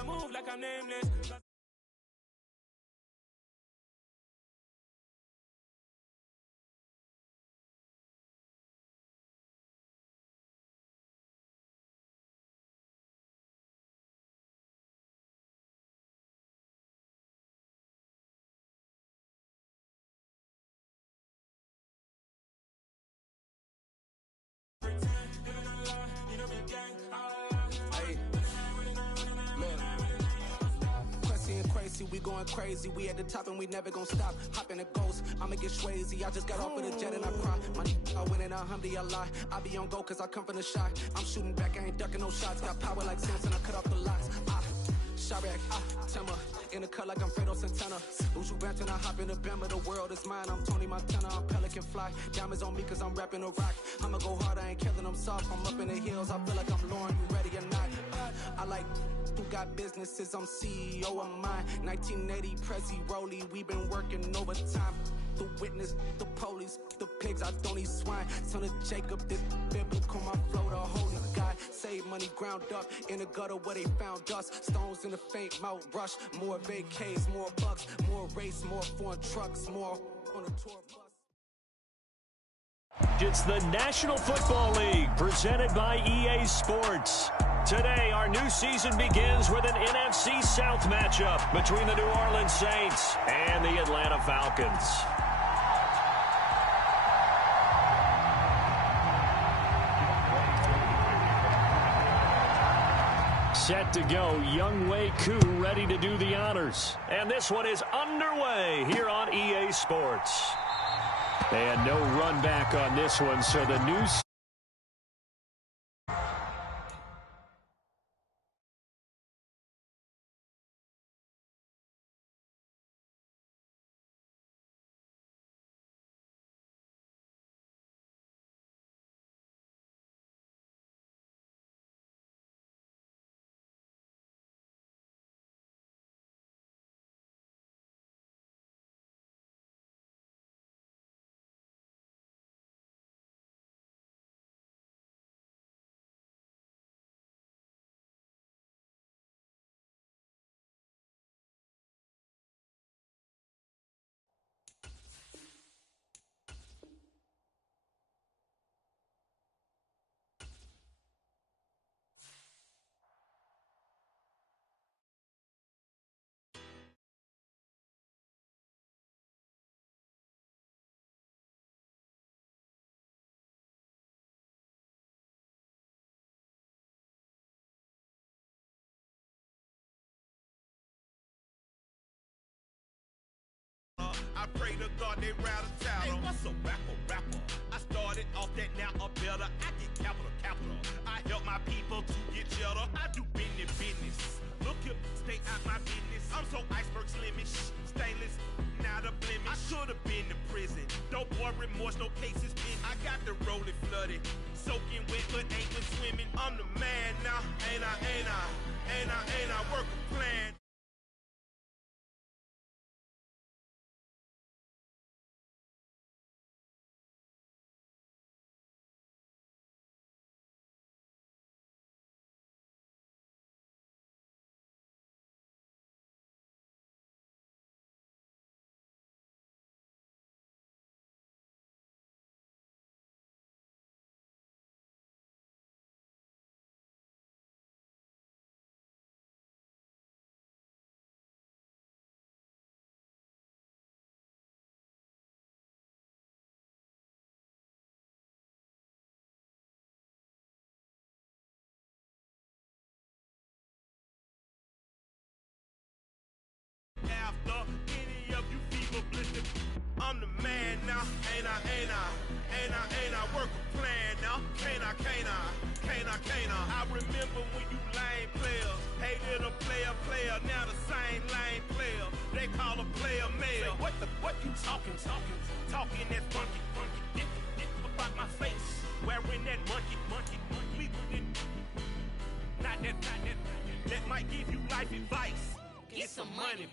I move like I'm nameless. We going crazy, we at the top and we never gonna stop. Hop in the ghost, I'ma get swayzy. I just got off of the jet and I cry. My I win in a Humvee, I lie. I be on go cause I come from the shot. I'm shooting back, I ain't ducking no shots. Got power like Samson, I cut off the locks. Chirac, Timber, in the cut like I'm Fredo Santana. Uju Banton, I hop in the Bama, the world is mine. I'm Tony Montana, I'm Pelican Fly. Diamonds on me cause I'm rapping a rock. I'ma go hard, I ain't killing them soft. I'm up in the hills, I feel like I'm Lauren, you ready or not? I like who got businesses, I'm CEO of mine. 1980 Prezi Rolly, we been working overtime. The witness, the police, the pigs, I don't eat swine. Son of Jacob, this biblical, my flow, the holy God. Save money ground up in the gutter where they found dust. Stones in the faint mouth rush. More vacays, more bucks, more race, more foreign trucks, more on a tour bus. It's the National Football League presented by EA Sports. Today, our new season begins with an NFC South matchup between the New Orleans Saints and the Atlanta Falcons. Set to go, Younghoe Koo ready to do the honors. And this one is underway here on EA Sports. And no run back on this one, so the new... I pray to God they round the town. Hey, what's a rapper? I started off that, now I'm better. I get capital. I help my people to get cheddar. I do business. Look here, stay out my business. I'm so iceberg slimish, stainless, not a blemish. I should have been to prison. No boy remorse, no cases pinned. I got the rolling flooded, soaking wet, but ain't been swimming. I'm the man now, ain't I work a plan. After any of you fever blistered, I'm the man now, ain't I work a plan now, can't I? I remember when you lame players hated a player, now the same lame player, they call a player mayor. What you talking that funky, get about my face, wearing that monkey, not that might give you life advice. Get some money.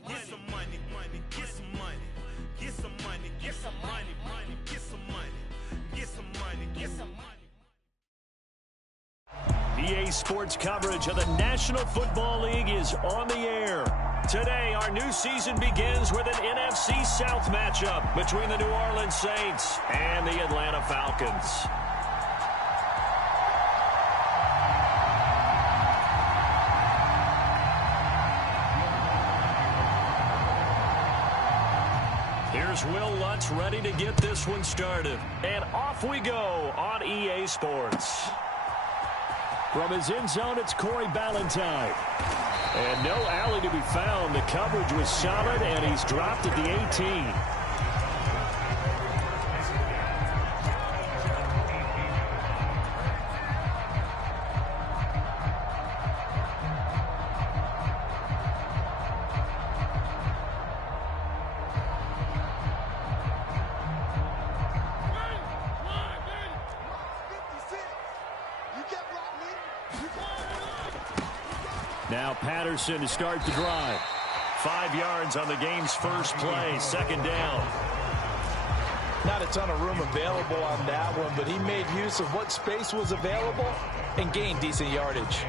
The EA Sports coverage of the National Football League is on the air. Today, our new season begins with an NFC South matchup between the New Orleans Saints and the Atlanta Falcons. Here's Will Lutz ready to get this one started. And off we go on EA Sports. From his end zone, it's Corey Ballantyne. And no alley to be found. The coverage was solid, and he's dropped at the 18. Now Patterson to start the drive. 5 yards on the game's first play, second down. Not a ton of room available on that one, but he made use of what space was available and gained decent yardage.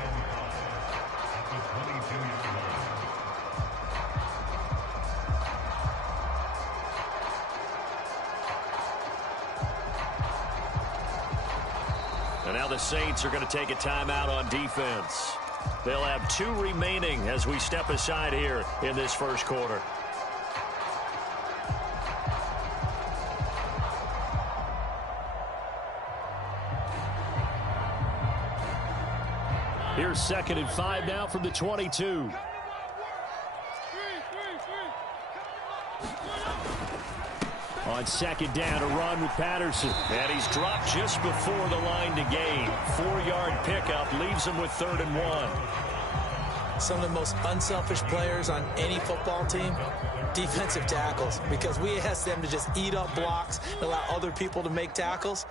And now the Saints are going to take a timeout on defense. They'll have 2 remaining as we step aside here in this first quarter. Here's 2nd and 5 now from the 22. On 2nd down, a run with Patterson. And he's dropped just before the line to gain. 4-yard pickup leaves him with 3rd and 1. Some of the most unselfish players on any football team, defensive tackles, because we ask them to just eat up blocks and allow other people to make tackles.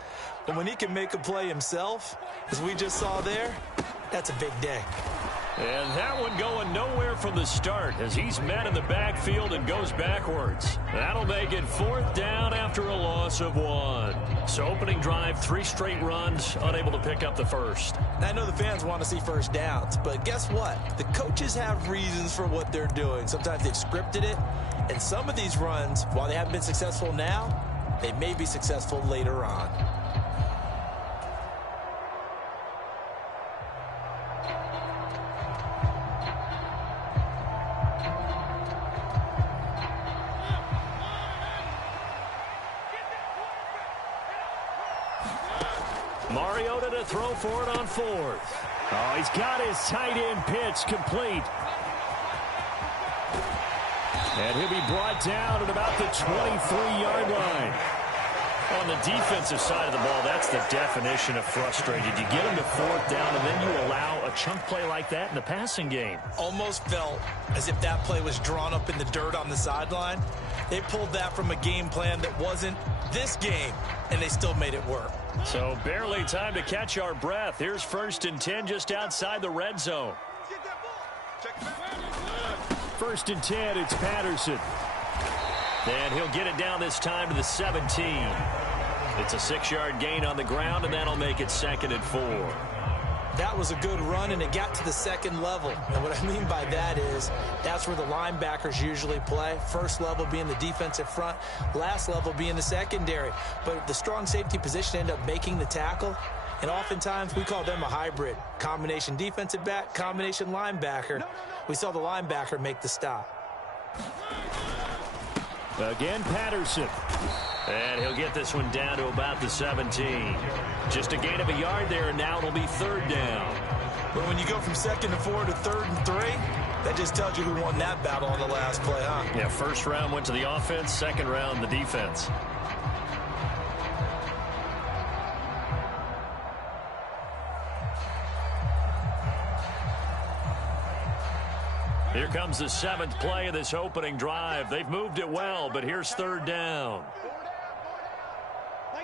But when he can make a play himself, as we just saw there, that's a big day. And that one going nowhere from the start as he's met in the backfield and goes backwards. That'll make it 4th down after a loss of 1. So opening drive, 3 straight runs, unable to pick up the first. I know the fans want to see first downs, but guess what? The coaches have reasons for what they're doing. Sometimes they've scripted it, and some of these runs, while they haven't been successful now, they may be successful later on. Mariota to throw for it on 4th. Oh, he's got his tight end pitch complete. And he'll be brought down at about the 23-yard line. On the defensive side of the ball, that's the definition of frustrated. You get him to 4th down, and then you allow a chunk play like that in the passing game. Almost felt as if that play was drawn up in the dirt on the sideline. They pulled that from a game plan that wasn't this game, and they still made it work. So barely time to catch our breath. Here's 1st and 10 just outside the red zone. 1st and 10, it's Patterson. And he'll get it down this time to the 17. It's a 6-yard gain on the ground, and that'll make it 2nd and 4. That was a good run, and it got to the 2nd level. And what I mean by that is that's where the linebackers usually play. First level being the defensive front, last level being the secondary. But the strong safety position ended up making the tackle, and oftentimes we call them a hybrid. Combination defensive back, combination linebacker. We saw the linebacker make the stop. Again, Patterson. And he'll get this one down to about the 17. Just a gain of a yard there, and now it'll be 3rd down. But when you go from 2nd and 4 to 3rd and 3, that just tells you who won that battle on the last play, huh? Yeah, 1st round went to the offense, 2nd round the defense. Here comes the 7th play of this opening drive. They've moved it well, but here's 3rd down.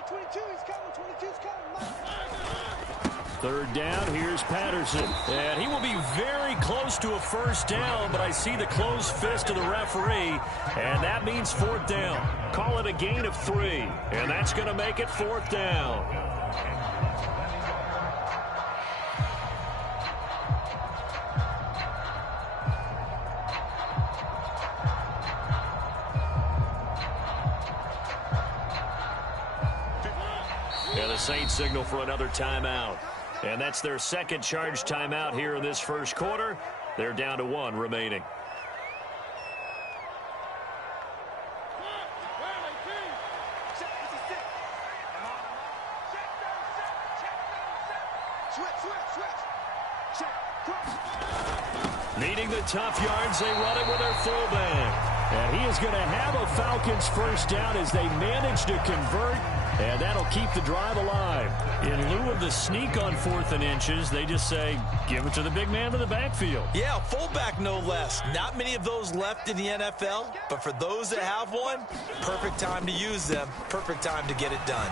22, he's coming, 22's coming. 3rd down, here's Patterson. And he will be very close to a 1st down, but I see the closed fist of the referee, and that means 4th down. Call it a gain of 3, and that's going to make it 4th down. Saints signal for another timeout. And that's their second charge timeout here in this first quarter. They're down to 1 remaining. Needing the tough yards, they run it with their fullback. And he is going to have a Falcons first down as they manage to convert, and that'll keep the drive alive. In lieu of the sneak on 4th and inches, they just say, give it to the big man in the backfield. Yeah, fullback no less. Not many of those left in the NFL, but for those that have one, perfect time to use them, perfect time to get it done.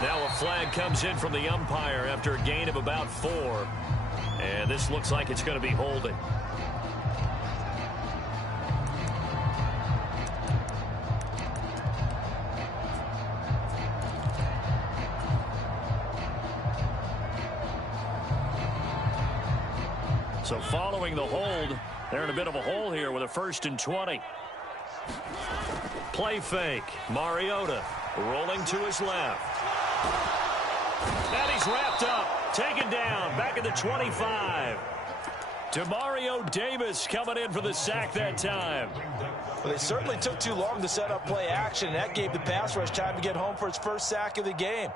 Now a flag comes in from the umpire after a gain of about 4. And this looks like it's going to be holding. So following the hold, they're in a bit of a hole here with a 1st and 20. Play fake. Mariota rolling to his left. And he's wrapped up. Taken down, back at the 25. Demario Davis coming in for the sack that time. Well, they certainly took too long to set up play action, and that gave the pass rush time to get home for its first sack of the game.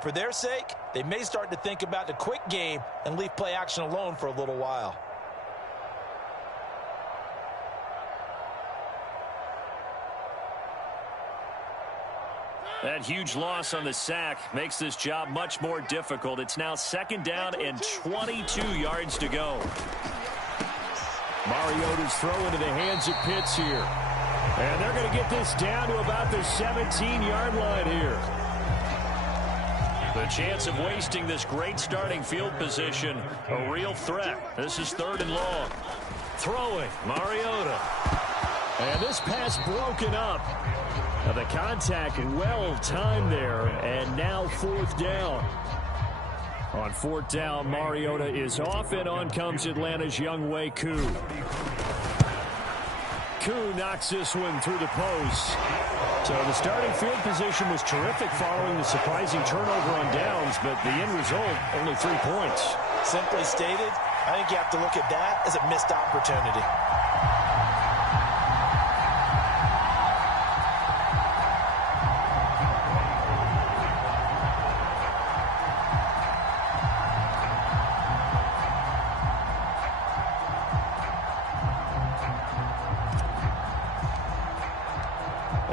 For their sake, they may start to think about the quick game and leave play action alone for a little while. That huge loss on the sack makes this job much more difficult. It's now 2nd down and 22 yards to go. Mariota's throw into the hands of Pitts here. And they're going to get this down to about the 17-yard line here. The chance of wasting this great starting field position, a real threat. This is 3rd and long. Throwing, Mariota. And this pass broken up. Now the contact well timed there, and now 4th down. On 4th down, Mariota is off, and on comes Atlanta's Younghoe Koo. Koo knocks this one through the post. So the starting field position was terrific following the surprising turnover on downs, but the end result, only 3 points. Simply stated, I think you have to look at that as a missed opportunity.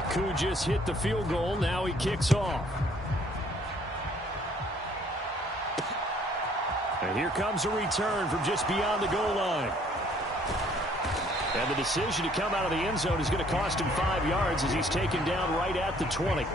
Koo just hit the field goal. Now he kicks off. And here comes a return from just beyond the goal line. And the decision to come out of the end zone is going to cost him 5 yards as he's taken down right at the 20.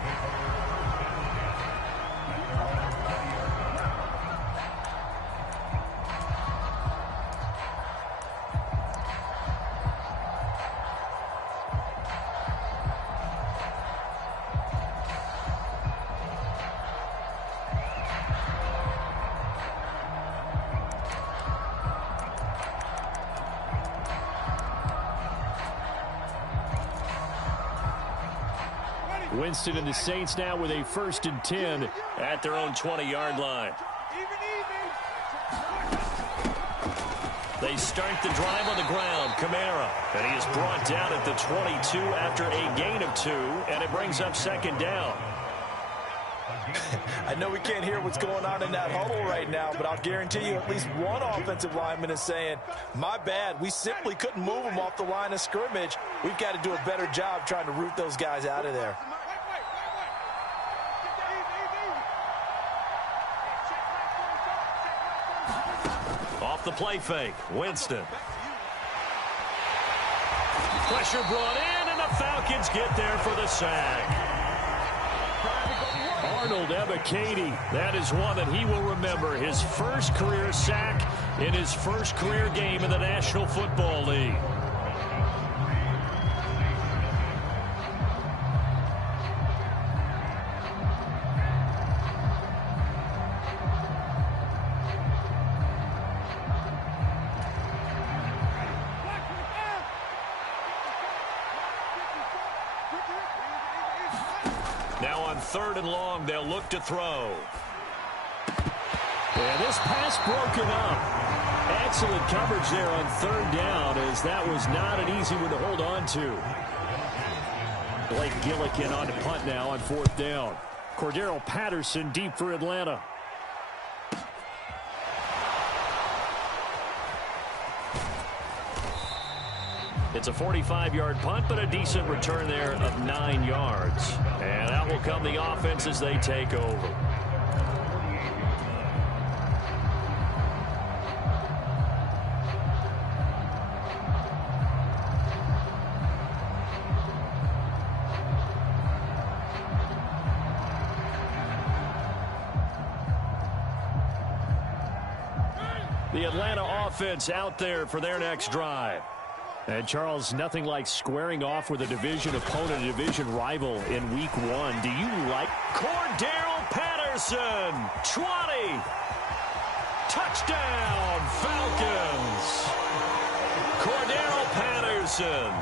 Winston and the Saints now with a 1st and 10 at their own 20-yard line. They start the drive on the ground. Kamara, and he is brought down at the 22 after a gain of 2, and it brings up 2nd down. I know we can't hear what's going on in that huddle right now, but I'll guarantee you at least one offensive lineman is saying, my bad, we simply couldn't move them off the line of scrimmage. We've got to do a better job trying to root those guys out of there. Off the play fake, Winston. Pressure brought in, and the Falcons get there for the sack. Arnold Ebiketie, that is one that he will remember. His first career sack in his first career game in the National Football League. Now on 3rd and long, they'll look to throw. And this pass broken up. Excellent coverage there on third down, as that was not an easy one to hold on to. Blake Gillikin on to punt now on fourth down. Cordero Patterson deep for Atlanta. It's a 45-yard punt, but a decent return there of 9 yards. And that will come the offense as they take over. The Atlanta offense out there for their next drive. And, Charles, nothing like squaring off with a division opponent, a division rival in week 1. Do you like Cordero Patterson? 20. Touchdown, Falcons. Cordero Patterson,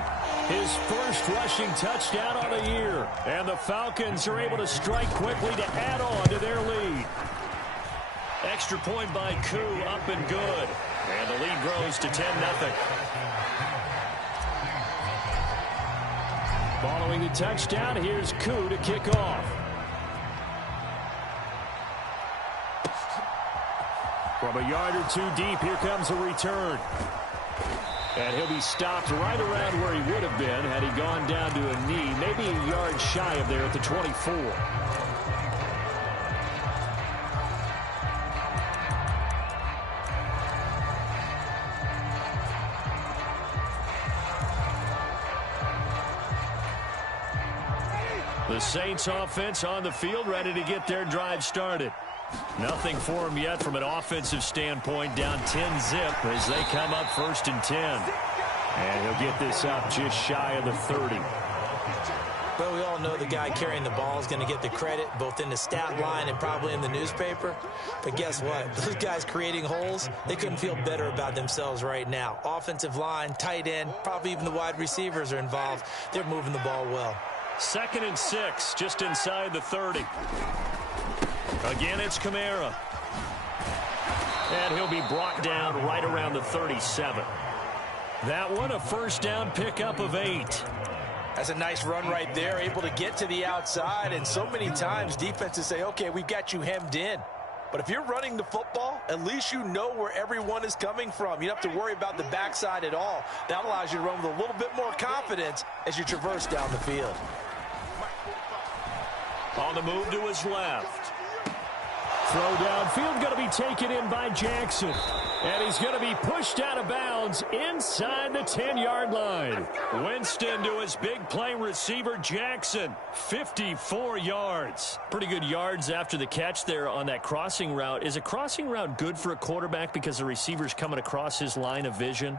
his first rushing touchdown on the year. And the Falcons are able to strike quickly to add on to their lead. Extra point by Koo, up and good. And the lead grows to 10-0. Following the touchdown, here's Koo to kick off. From a yard or two deep, here comes a return. And he'll be stopped right around where he would have been had he gone down to a knee, maybe a yard shy of there at the 24. The Saints offense on the field, ready to get their drive started. Nothing for them yet from an offensive standpoint, down 10-0 as they come up 1st and 10. And he'll get this up just shy of the 30. Well, we all know the guy carrying the ball is going to get the credit, both in the stat line and probably in the newspaper. But guess what? Those guys creating holes, they couldn't feel better about themselves right now. Offensive line, tight end, probably even the wide receivers are involved. They're moving the ball well. 2nd and 6, just inside the 30. Again, it's Kamara. And he'll be brought down right around the 37. That one, a first down pickup of 8. That's a nice run right there, able to get to the outside. And so many times defenses say, okay, we've got you hemmed in. But if you're running the football, at least you know where everyone is coming from. You don't have to worry about the backside at all. That allows you to run with a little bit more confidence as you traverse down the field. On the move to his left. Throw downfield going to be taken in by Jackson. And he's going to be pushed out of bounds inside the 10-yard line. Winston to his big play receiver, Jackson. 54 yards. Pretty good yards after the catch there on that crossing route. Is a crossing route good for a quarterback because the receiver's coming across his line of vision?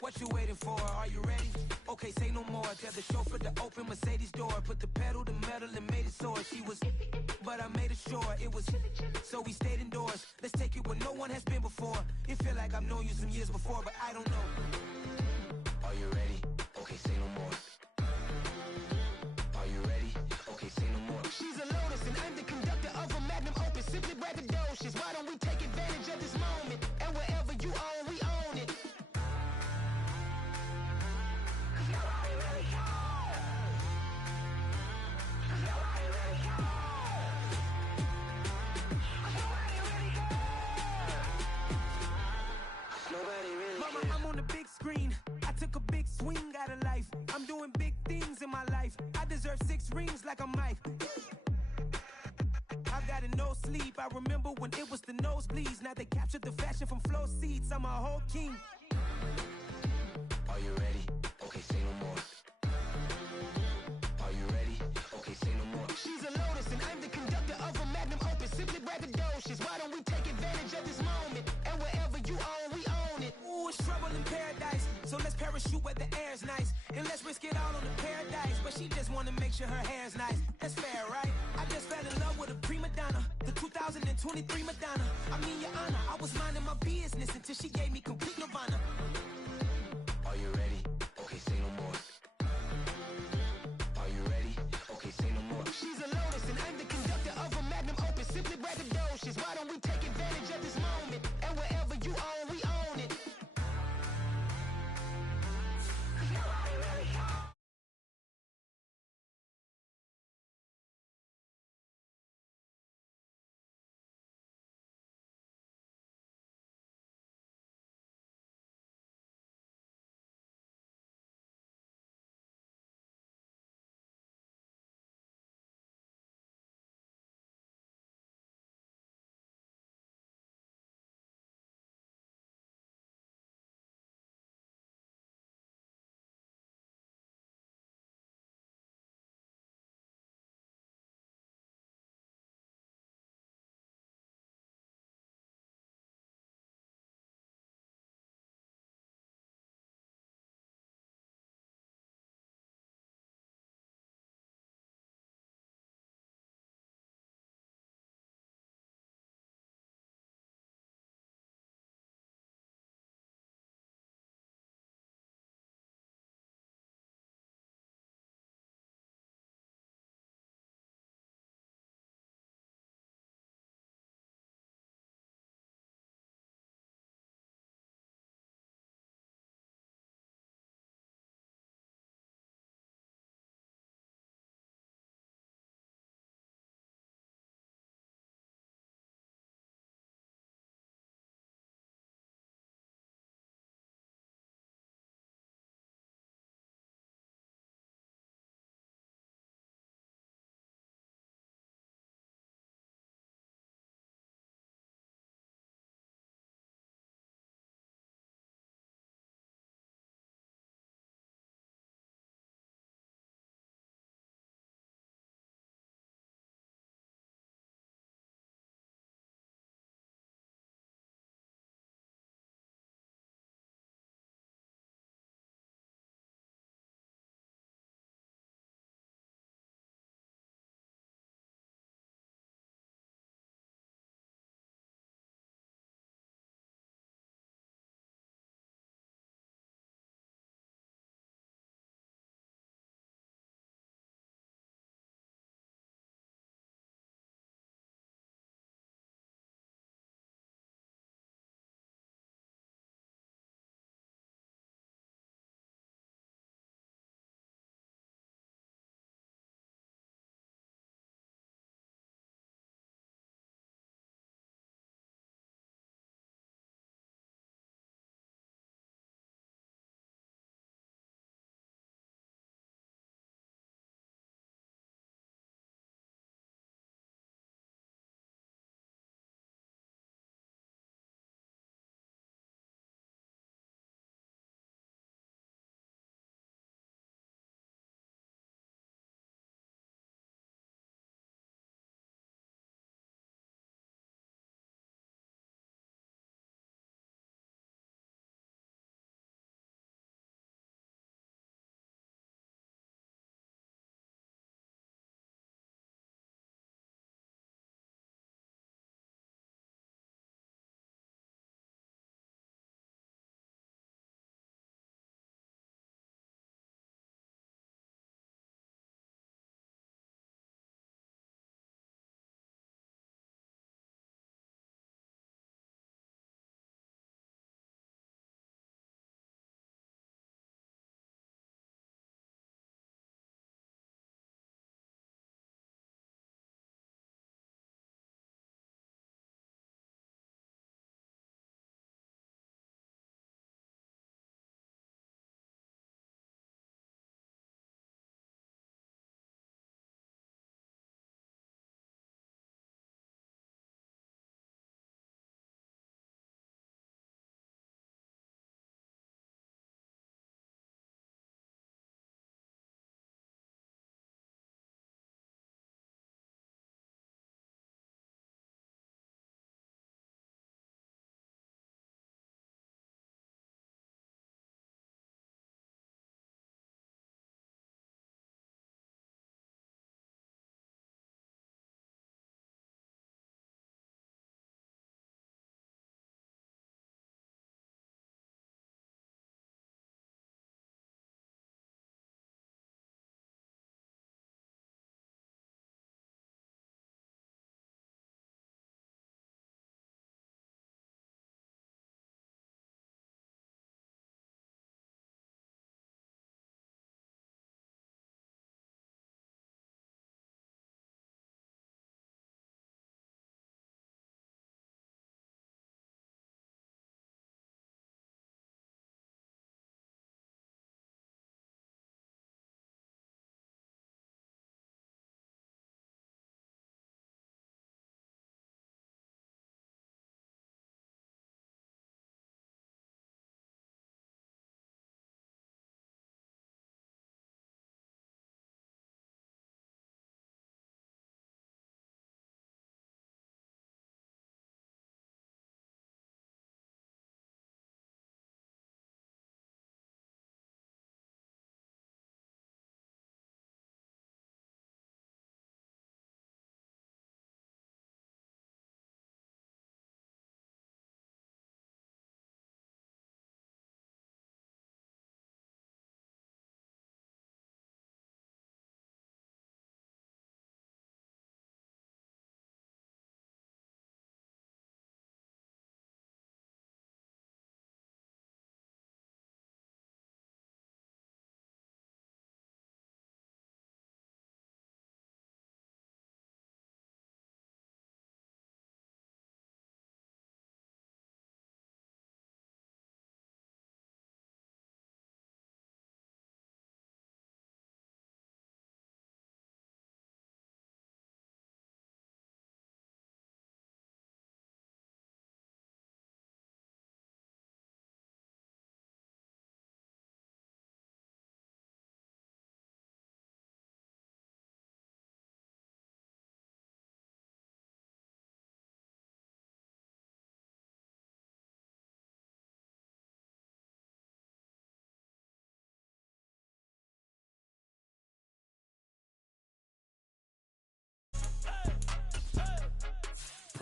What you waiting for? Are you ready? Okay, say no more. Tell the chauffeur to open Mercedes door. Put the pedal to metal and made it soar. She was, but I made it sure it was. So we stayed indoors. Let's take it where no one has been before. It feel like I've known you some years before, but I don't know. Are you ready? Okay, say no more. Are you ready? Okay, say no more. She's a Lotus and I'm the conductor of a Magnum Opus. Simply braggadocious. Why don't we take advantage of this moment? And wherever you own, we own it. Mama, I'm on the big screen. I took a big swing out of life. I'm doing big things in my life. I deserve 6 rings like I'm Mike. I've got no sleep. I remember when it was the nosebleeds. Now they captured the fashion from flow seats. I'm a whole king. Are you ready? Okay, say no more. Are you ready? Okay, say no more. She's a Lotus and I'm the conductor of a Magnum Opus. Simply braggadocious. Why don't we take advantage of this moment? And wherever you own, we own it. Ooh, it's trouble in paradise. So parachute where the air's nice. And let's risk it all on the paradise. But she just wanna make sure her hair's nice. That's fair, right? I just fell in love with a prima donna, the 2023 Madonna. I mean, your honor, I was minding my business until she gave me complete nirvana. Are you ready? Okay, say no more. Are you ready? Okay, say no more. She's a lotus and I'm the conductor of a magnum opus. Simply braggadocious. Why don't we take advantage of this moment? And wherever you own, we own it.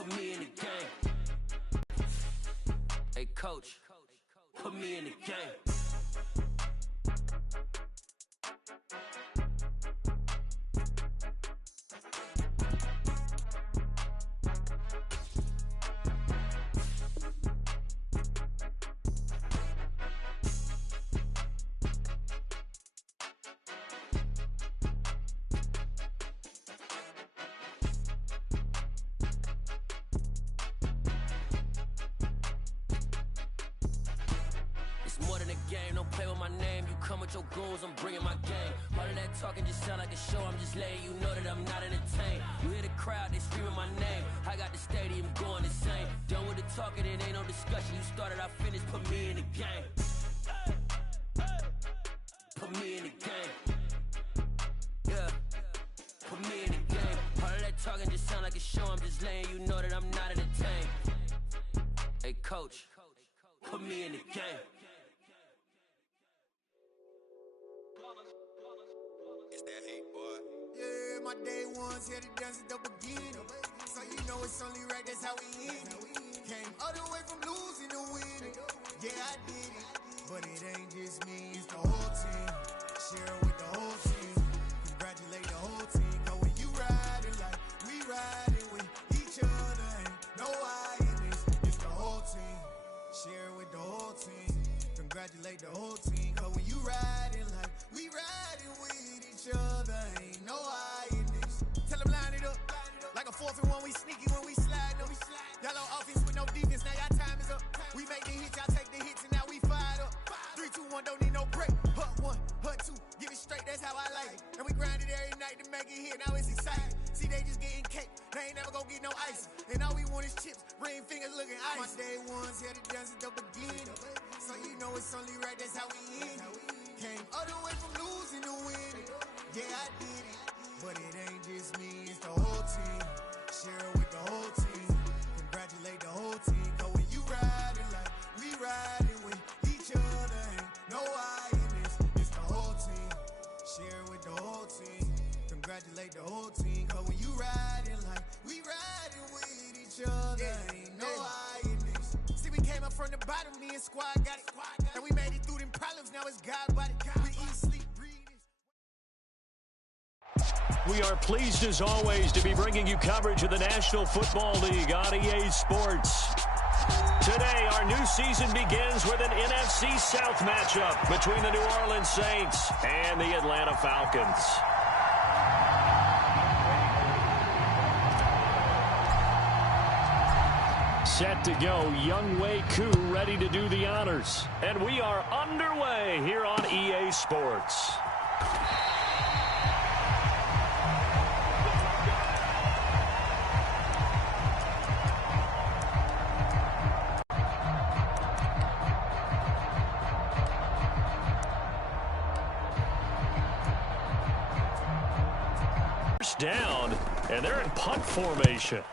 put me in the game. Hey, coach, put me in the game. More than a game, don't play with my name. You come with your goons, I'm bringing my game. All of that talking just sound like a show. I'm just letting you know that I'm not entertained. You hear the crowd, they screaming my name. I got the stadium going insane. Done with the talking, it ain't no discussion. You started, I finished, put me in the game. Put me in the game. Yeah, put me in the game. All of that talking just sound like a show. I'm just letting you know that I'm not entertained. Hey, coach, put me in the game. It's that hate, boy. Yeah, my day ones here to dance at the beginning. So you know it's only right, that's how we end it. Came all the way from losing to winning. Yeah, I did it. But it ain't just me, it's the whole team. Share it with the whole team. Congratulate the whole team. Cause when you riding like we riding with each other, ain't no I in this. It's the whole team. Share it with the whole team. Congratulate the whole team. Cause when you riding like we riding with each other, ain't no I in this. Tell them line it up. Like a 4th and 1, we sneaky when we slide them. Y'all on offense with no defense, now y'all time is up. We make the hits, y'all take the hits, and now we fired up. 3, 2, 1, don't need no break. Hut 1, hut 2, give it straight, that's how I like it. And we grind it every night to make it hit, now it's exciting. See, they just getting cake, they ain't never gonna get no ice. And all we want is chips, ring fingers looking ice. My day ones here to dance at the beginning. So you know it's only right, that's how we end it. Came all the way from losing to winning. Yeah, I did it. But it ain't just me, it's the whole team. Share it with the whole team. Congratulate the whole team. Cause when you riding like we riding with each other, ain't no I in this. It's the whole team. Share it with the whole team. Congratulate the whole team. Cause when you riding like we riding with each other, ain't no I in this. See, we came up from the bottom, me and squad got it. And we made it through them problems, now it's God body. We eat, sleep, breathe. We are pleased, as always, to be bringing you coverage of the National Football League on EA Sports. Today, our new season begins with an NFC South matchup between the New Orleans Saints and the Atlanta Falcons. Set to go, Younghoe Koo ready to do the honors. And we are underway here on EA Sports. Down, and they're in punt formation.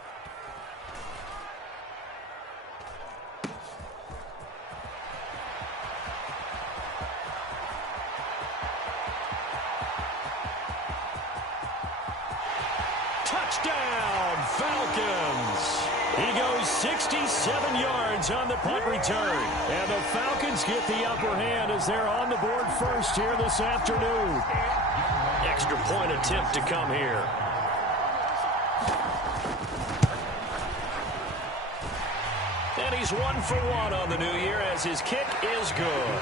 Touchdown, Falcons! He goes 67 yards on the punt return, and the Falcons get the upper hand as they're on the board first here this afternoon. Extra point attempt to come here. And he's 1 for 1 on the new year as his kick is good.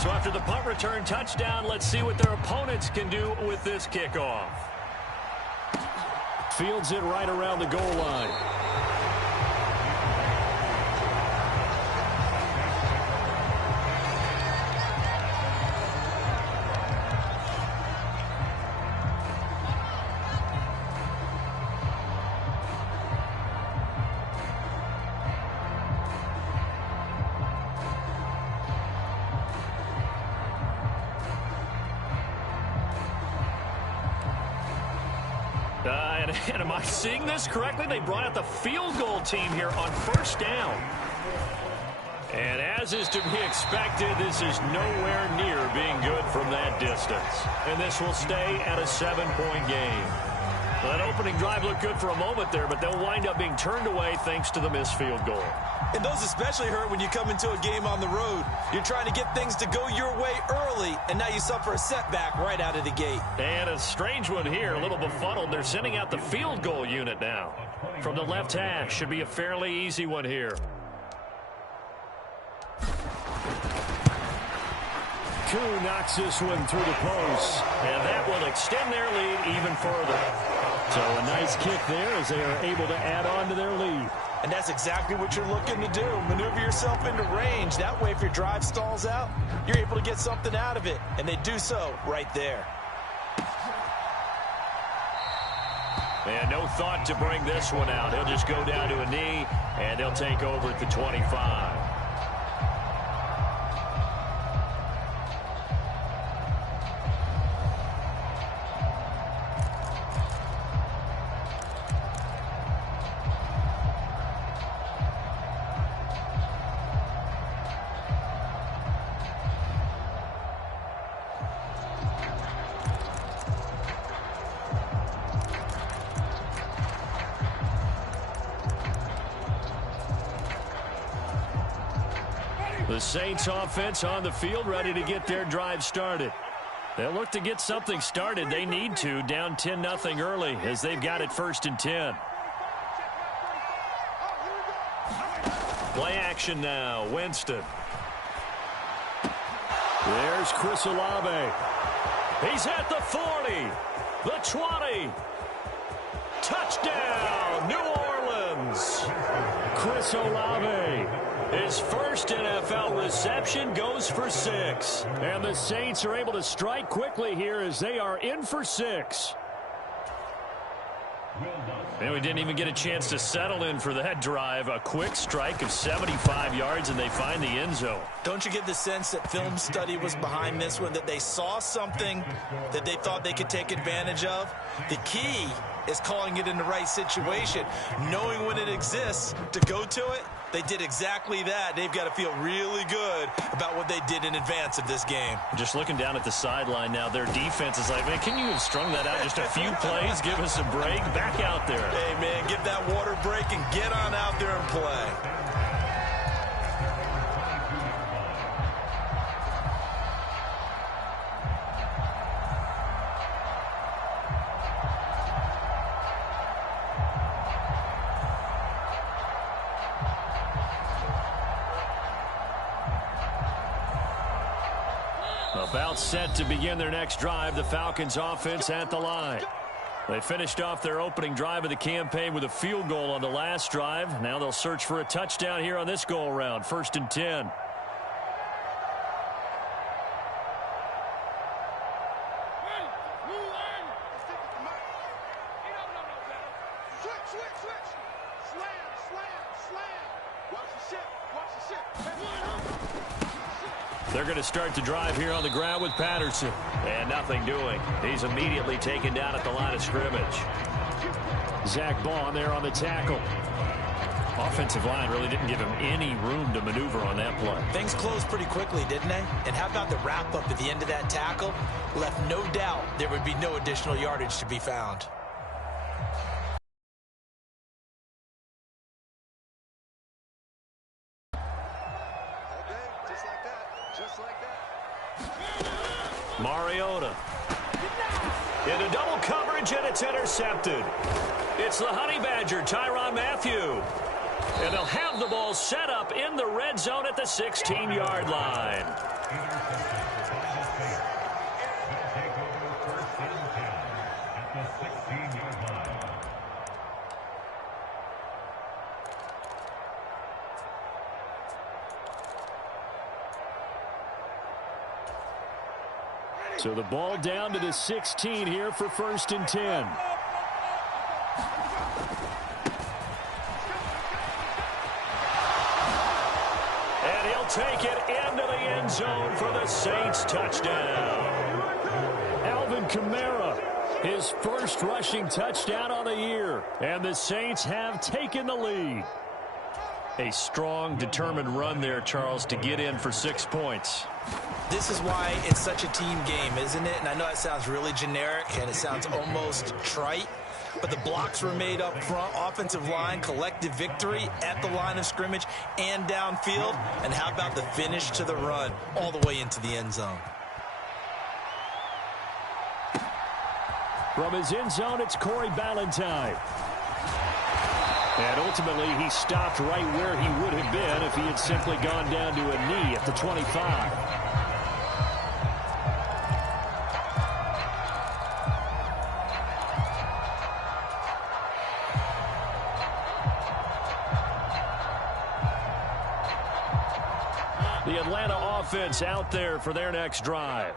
So after the punt return touchdown, let's see what their opponents can do with this kickoff. Fields it right around the goal line. And am I seeing this correctly? They brought out the field goal team here on first down. And as is to be expected, this is nowhere near being good from that distance. And this will stay at a 7-point game. That opening drive looked good for a moment there, but they'll wind up being turned away thanks to the missed field goal. And those especially hurt when you come into a game on the road. You're trying to get things to go your way early, and now you suffer a setback right out of the gate. And a strange one here, a little befuddled. They're sending out the field goal unit now. From the left hash, should be a fairly easy one here. Koo knocks this one through the post. And that will extend their lead even further. So a nice kick there as they are able to add on to their lead. And that's exactly what you're looking to do. Maneuver yourself into range. That way, if your drive stalls out, you're able to get something out of it. And they do so right there. And no thought to bring this one out. He'll just go down to a knee, and they'll take over at the 25. The Saints offense on the field, ready to get their drive started. They'll look to get something started. They need to, down 10-0 early as they've got it 1st and 10. Play action now, Winston. There's Chris Olave. He's at the 40, the 20. Touchdown, New Orleans. Chris Olave. His first NFL reception goes for 6. And the Saints are able to strike quickly here as they are in for 6. And we didn't even get a chance to settle in for that drive. A quick strike of 75 yards, and they find the end zone. Don't you get the sense that film study was behind this one, that they saw something that they thought they could take advantage of? The key is calling it in the right situation, knowing when it exists to go to it. They did exactly that. They've got to feel really good about what they did in advance of this game. Just looking down at the sideline now, their defense is like, man, can you have strung that out just a few plays? Give us a break. Back out there. Hey, man, give that water break and get on out there and play. About set to begin their next drive, the Falcons offense at the line. They finished off their opening drive of the campaign with a field goal on the last drive. Now they'll search for a touchdown here on this go-around, 1st and 10. They're going to start the drive here on the ground with Patterson. And nothing doing. He's immediately taken down at the line of scrimmage. Zach Bond there on the tackle. Offensive line really didn't give him any room to maneuver on that play. Things closed pretty quickly, didn't they? And how about the wrap-up at the end of that tackle? Left no doubt there would be no additional yardage to be found. Mariota into double coverage, and it's intercepted. It's the Honey Badger, Tyrann Mathieu. And they'll have the ball set up in the red zone at the 16-yard line. So the ball down to the 16 here for 1st and 10. And he'll take it into the end zone for the Saints touchdown. Alvin Kamara, his first rushing touchdown on the year. And the Saints have taken the lead. A strong, determined run there, Charles, to get in for 6 points. This is why it's such a team game, isn't it? And I know it sounds really generic and it sounds almost trite, but the blocks were made up front, offensive line, collective victory at the line of scrimmage and downfield. And how about the finish to the run all the way into the end zone? From his end zone, it's Corey Ballantyne. And ultimately, he stopped right where he would have been if he had simply gone down to a knee at the 25. The Atlanta offense out there for their next drive.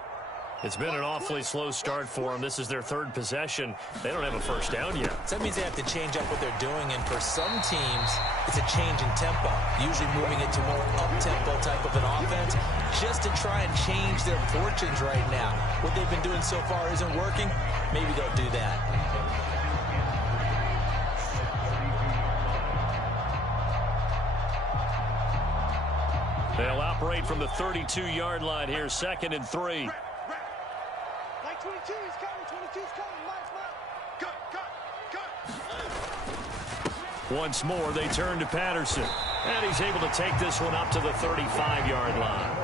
It's been an awfully slow start for them. This is their third possession. They don't have a first down yet. So that means they have to change up what they're doing, and for some teams, it's a change in tempo, usually moving it to more up-tempo type of an offense, just to try and change their fortunes right now. What they've been doing so far isn't working. Maybe they'll do that. They'll operate from the 32-yard line here, 2nd and 3. Like 22, he's coming, 22's coming, Mike. Once more, they turn to Patterson. And he's able to take this one up to the 35-yard line.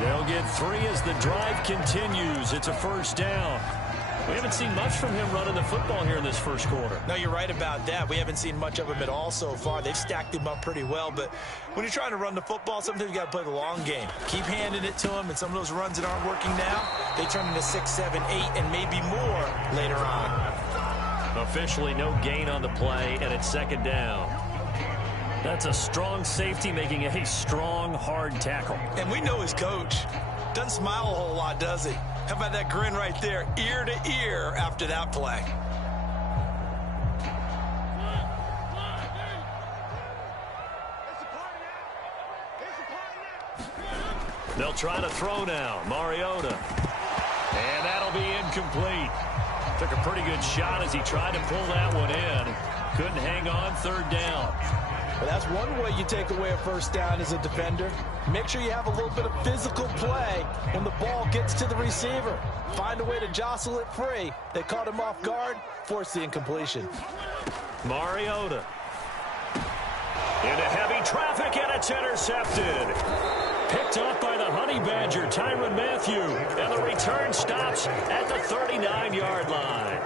They'll get 3 as the drive continues. It's a first down. We haven't seen much from him running the football here in this first quarter. No, you're right about that. We haven't seen much of him at all so far. They've stacked him up pretty well, but when you're trying to run the football, sometimes you got to play the long game. Keep handing it to him, and some of those runs that aren't working now, they turn into 6, 7, 8, and maybe more later on. Officially no gain on the play, and it's 2nd down. That's a strong safety making a strong, hard tackle. And we know his coach. Doesn't smile a whole lot, does he? How about that grin right there, ear to ear after that play? They'll try to throw now. Mariota. And that'll be incomplete. Took a pretty good shot as he tried to pull that one in. Couldn't hang on, 3rd down. But that's one way you take away a first down as a defender. Make sure you have a little bit of physical play when the ball gets to the receiver. Find a way to jostle it free. They caught him off guard, forced the incompletion. Mariota. Into heavy traffic, and it's intercepted. Picked up by the Honey Badger, Tyrann Mathieu. And the return stops at the 39-yard line.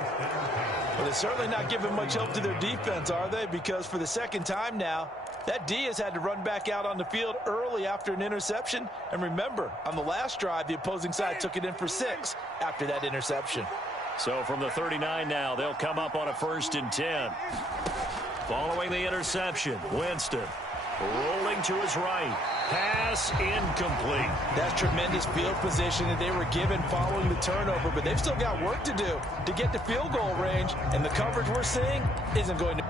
Well, they're certainly not giving much help to their defense, are they? Because for the second time now, that D has had to run back out on the field early after an interception. And remember, on the last drive, the opposing side took it in for 6 after that interception. So from the 39 now, they'll come up on a 1st and 10. Following the interception, Winston rolling to his right. Pass incomplete. That's tremendous field position that they were given following the turnover, but they've still got work to do to get to field goal range, and the coverage we're seeing isn't going to...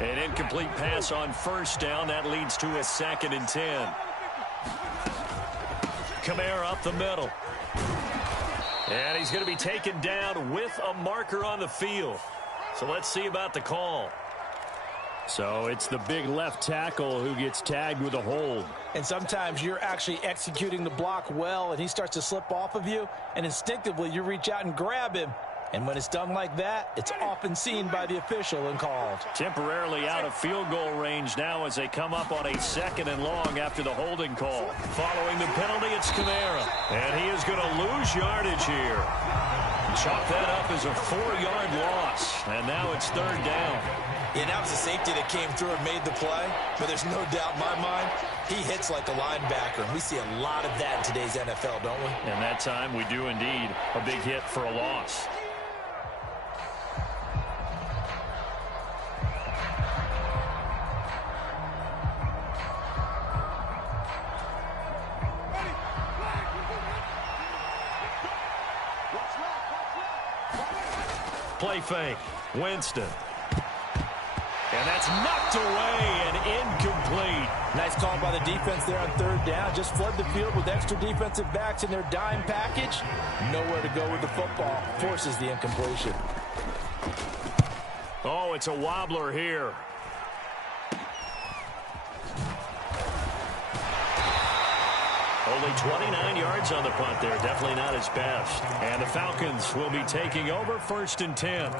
An incomplete pass on 1st down. That leads to a 2nd and 10. Kamara up the middle. And he's going to be taken down with a marker on the field. So let's see about the call. So it's the big left tackle who gets tagged with a hold. And sometimes you're actually executing the block well, and he starts to slip off of you, and instinctively you reach out and grab him. And when it's done like that, it's often seen by the official and called. Temporarily out of field goal range now as they come up on a 2nd and long after the holding call. Following the penalty, it's Kamara. And he is going to lose yardage here. Chalk that up as a 4-yard loss. And now it's 3rd down. Yeah, that was a safety that came through and made the play. But there's no doubt in my mind, he hits like a linebacker. And we see a lot of that in today's NFL, don't we? And that time we do indeed. A big hit for a loss. Play fake. Winston. And that's knocked away and incomplete. Nice call by the defense there on 3rd down. Just flood the field with extra defensive backs in their dime package. Nowhere to go with the football. Forces the incompletion. it's a wobbler here. Only 29 yards on the punt there. Definitely not his best. And the Falcons will be taking over 1st and 10.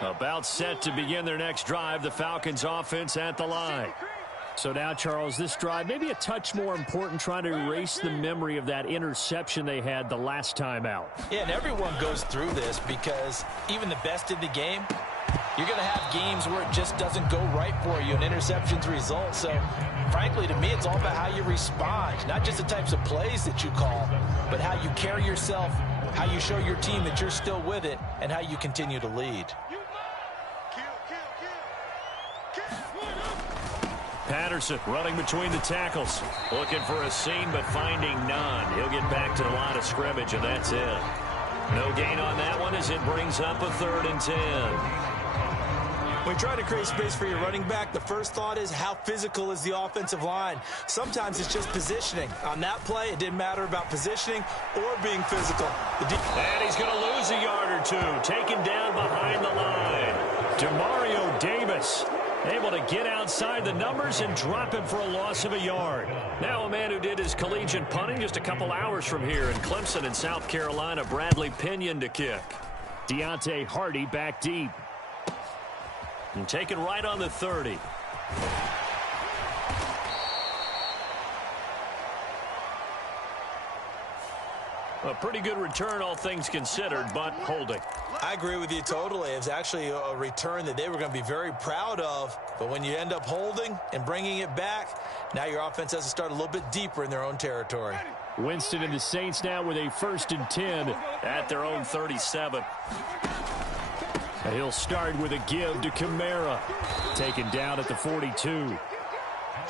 About set to begin their next drive. The Falcons offense at the line. So now, Charles, this drive maybe a touch more important, trying to erase the memory of that interception they had the last time out. Yeah, and everyone goes through this because even the best in the game, you're going to have games where it just doesn't go right for you and interceptions result. So, frankly, to me, it's all about how you respond, not just the types of plays that you call, but how you carry yourself, how you show your team that you're still with it, and how you continue to lead. Patterson running between the tackles. Looking for a seam, but finding none. He'll get back to the line of scrimmage, and that's it. No gain on that one as it brings up a 3rd and 10. When you try to create space for your running back, the first thought is how physical is the offensive line. Sometimes it's just positioning. On that play, it didn't matter about positioning or being physical. And he's going to lose a yard or two. Taken down behind the line. Demario Davis able to get outside the numbers and drop him for a loss of a yard. Now a man who did his collegiate punting just a couple hours from here in Clemson in South Carolina, Bradley Pinion to kick. Deontay Hardy back deep. And taken right on the 30. A pretty good return, all things considered, but holding. I agree with you totally. It was actually a return that they were going to be very proud of. But when you end up holding and bringing it back, now your offense has to start a little bit deeper in their own territory. Winston and the Saints now with a 1st and 10 at their own 37. And he'll start with a give to Kamara. Taken down at the 42.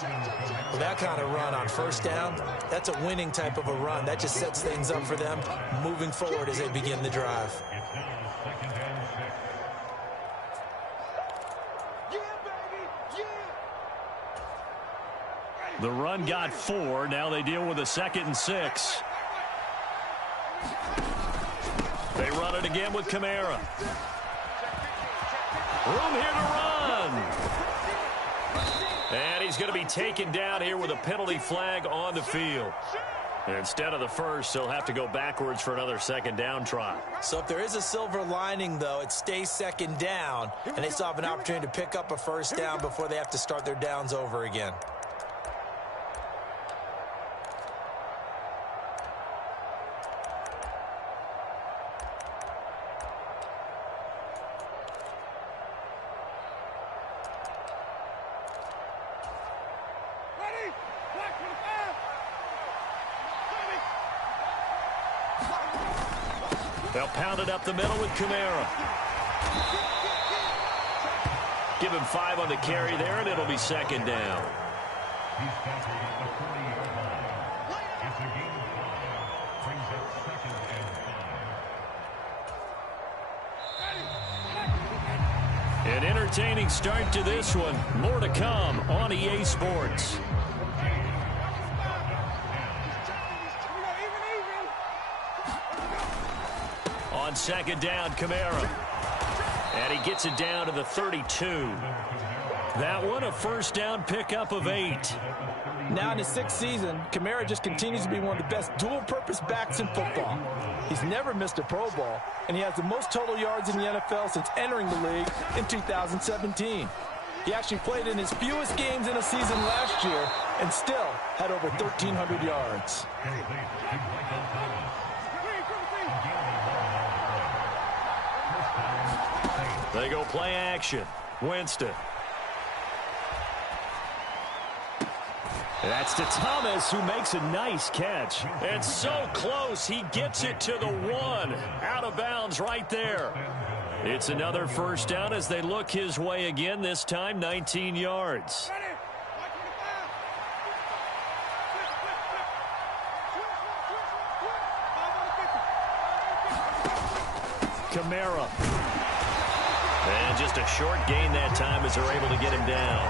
Well, that kind of run on 1st down, that's a winning type of a run. That just sets things up for them moving forward as they begin the drive. The run got 4. Now they deal with a 2nd and 6. They run it again with Kamara. Room here to run. And he's going to be taken down here with a penalty flag on the field. And instead of the first, they'll have to go backwards for another 2nd down try. So if there is a silver lining, though, it stays 2nd down, and they still have an opportunity to pick up a 1st down before they have to start their downs over again. They'll pound it up the middle with Kamara. Give him 5 on the carry there, and it'll be 2nd down. An entertaining start to this one. More to come on EA Sports. On 2nd down, Kamara. And he gets it down to the 32. That one, a 1st down pickup of 8. Now in his 6th season, Kamara just continues to be one of the best dual-purpose backs in football. He's never missed a Pro Bowl, and he has the most total yards in the NFL since entering the league in 2017. He actually played in his fewest games in a season last year and still had over 1,300 yards. They go play action. Winston. That's to Thomas, who makes a nice catch. It's so close. He gets it to the 1. Out of bounds right there. It's another 1st down as they look his way again, this time 19 yards. Kamara. And just a short gain that time as they're able to get him down.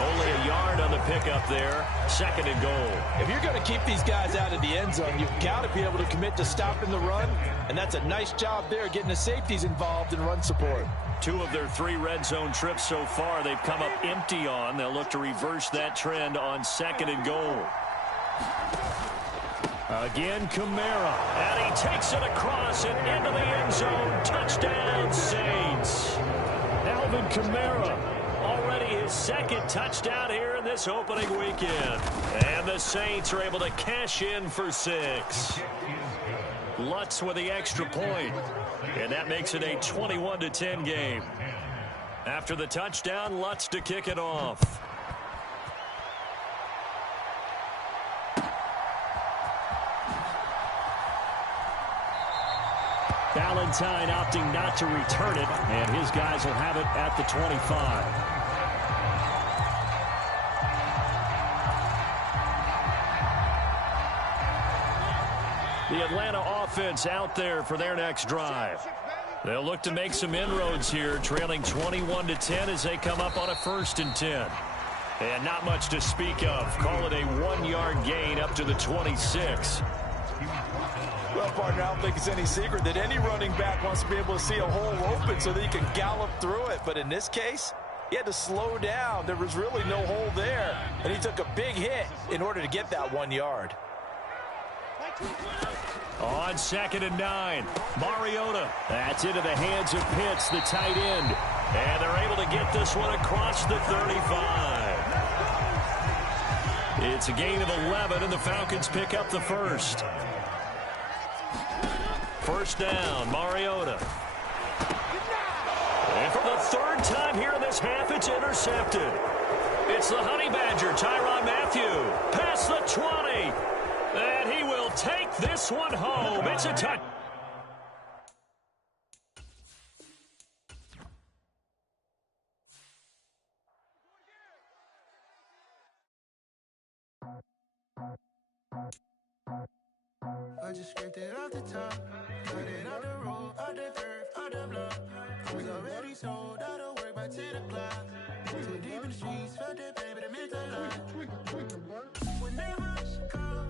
Only a yard on the pickup there. 2nd and goal. If you're going to keep these guys out of the end zone, you've got to be able to commit to stopping the run, and that's a nice job there getting the safeties involved in run support. 2 of their 3 red zone trips so far they've come up empty on. They'll look to reverse that trend on 2nd and goal. Again, Kamara. And he takes it across and into the end zone. Touchdown, Saints. Alvin Kamara. Already his 2nd touchdown here in this opening weekend. And the Saints are able to cash in for 6. Lutz with the extra point. And that makes it a 21-10 game. After the touchdown, Lutz to kick it off. Valentine opting not to return it, and his guys will have it at the 25. The Atlanta offense out there for their next drive. They'll look to make some inroads here, trailing 21-10 as they come up on a 1st and 10. And not much to speak of. Call it a 1-yard gain up to the 26. Well, partner, I don't think it's any secret that any running back wants to be able to see a hole open so that he can gallop through it. But in this case, he had to slow down. There was really no hole there, and he took a big hit in order to get that 1 yard. On 2nd and 9, Mariota. That's into the hands of Pitts, the tight end. And they're able to get this one across the 35. It's a gain of 11, and the Falcons pick up the 1st. 1st down, Mariota. And for the 3rd time here in this half, it's intercepted. It's the Honey Badger, Tyrann Mathieu. Past the 20. And he will take this one home. It's a touch. I just scraped it off the top, cut it out the road, out the curve, out the block. Was already sold, out of work by 10 o'clock. Too deep in the streets, felt that pain, but it meant a lot. When they rush, call,